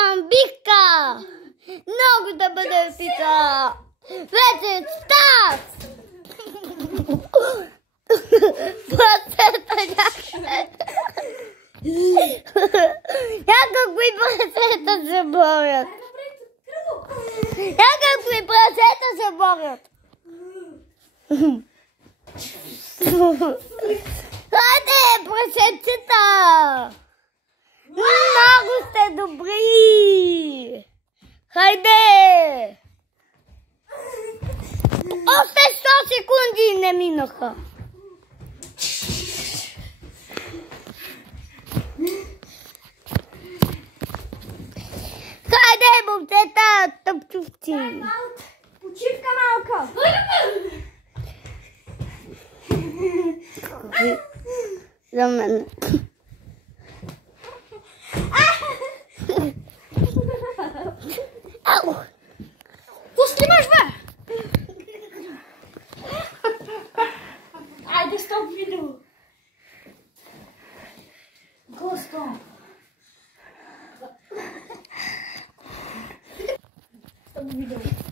там бика! Много да бъде пита! Вече Стас! Прасета някъде! Някакви прасета се борят! Някакви прасета се борят! Хайде, прасетчета! Много сте добри! Хайде! Още 100 секунди не минаха. Хайде, момчета, тъпчовци! Почивка малка! За мен. Ау! Какво снимаш, бе? Айде, стоп видео! Го стоп! Стоп видео!